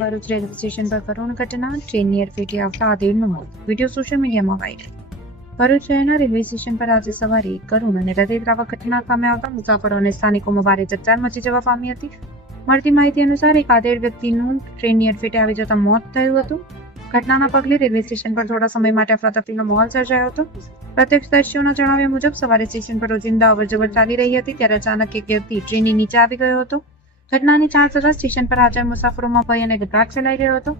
Bharuch railway station પર કરુણ ઘટના, ટ્રેનની અડફેટે આવતા આધેડનું મોત. વિડીયો સોશિયલ મીડિયામાં વાયરલ. ભરૂચ શહેરના રેલવે સ્ટેશન પર આજે સવારે એક કરુણ અને હૃદયદ્રાવક ઘટના સામે આવતા મુસાફરો અને સ્થાનિકોમાં ભારે ચકચાર મચી જવા પામી હતી. મળતી માહિતી અનુસાર એક આધેડ વ્યક્તિનું ટ્રેનની અડફેટે આવી જતા મોત થયું હતું. ઘટનાના પગલે રેલવે સ્ટેશન પર થોડા સમય માટે અફરાતફરીનો માહોલ સર્જાયો હતો. પ્રત્યક્ષદર્શીઓના જણાવ્યા મુજબ સવારે સ્ટેશન પર રોજિંદા અવરજવર ચાલી રહી હતી ત્યારે અચાનક એક વ્યક્તિ ટ્રેનની નીચે આવી ગયો હતો. ઘટનાની જાણ થતાં સ્ટેશન પર હાજર મુસાફરોમાં ભય અને ગભરાટ ફેલાઈ ગયો હતો.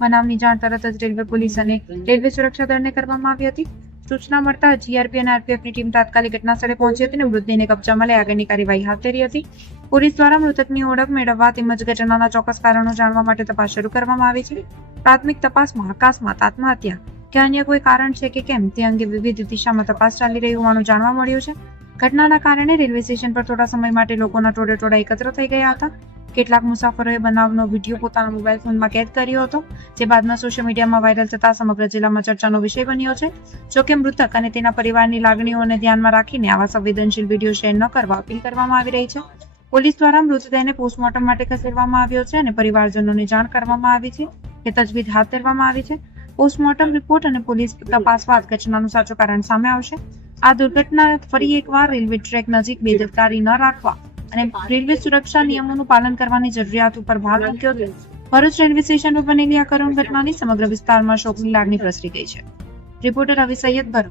બનાવની જાણ તરત જ રેલવે પોલીસ અને રેલવે સુરક્ષા દળને કરવામાં આવી હતી. સૂચના મળતા જીઆરપી અને આરપીએફની ટીમ તાત્કાલિક ઘટનાસ્થળે પહોંચી હતી અને મૃતદેહને કબજામાં લઈ આગળની કાર્યવાહી હાથ ધરી હતી. પોલીસ દ્વારા મૃતકની ઓળખ મેળવવા તેમજ ઘટનાના ચોક્કસ કારણો જાણવા માટે તપાસ શરૂ કરવામાં આવી છે. પ્રાથમિક તપાસમાં અકસ્માત, આત્મહત્યા કે અન્ય કોઈ કારણ છે કે કેમ તે અંગે વિવિધ દિશામાં તપાસ ચાલી રહી હોવાનું જાણવા મળ્યું છે. ઘટનાના કારણે રેલવે સ્ટેશન પર થોડા સમય માટે લોકોના ટોળે એકત્ર થઈ ગયા હતા. કેટલાક મુસાફરોએ બનાવનો વિડીયો પોતાના મોબાઈલ ફોનમાં કેદ કર્યો હતો, જે બાદમાં સોશિયલ મીડિયામાં વાયરલ થતા સમગ્ર જિલ્લામાં ચર્ચાનો વિષય બન્યો છે. જોકે મૃતક અને તેના પરિવારની લાગણીઓને ધ્યાનમાં રાખીને આવા સંવેદનશીલ વિડીયો શેર ન કરવા અપીલ કરવામાં આવી રહી છે. પોલીસ દ્વારા મૃતદેહને પોસ્ટમોર્ટમ માટે ખસેડવામાં આવ્યો છે અને પરિવારજનોને જાણ કરવામાં આવી છે કે તજવીજ હાથ ધરવામાં આવી છે. પોસ્ટમોર્ટમ રિપોર્ટ અને પોલીસ તપાસ બાદ ઘટનાનું સાચું કારણ સામે આવશે. આ દુર્ઘટના ફરી એકવાર રેલવે ટ્રેક નજીક બેદરકારી ન રાખવા અને રેલવે સુરક્ષા નિયમોનું પાલન કરવાની જરૂરિયાત ઉપર ભાર મૂક્યો છે. ભરૂચ રેલવે સ્ટેશન પર બનેલી આ કરુણ ઘટનાની સમગ્ર વિસ્તારમાં શોકની લાગણી પ્રસરી ગઈ છે. રિપોર્ટર રવિ સૈયદ, ભરૂચ.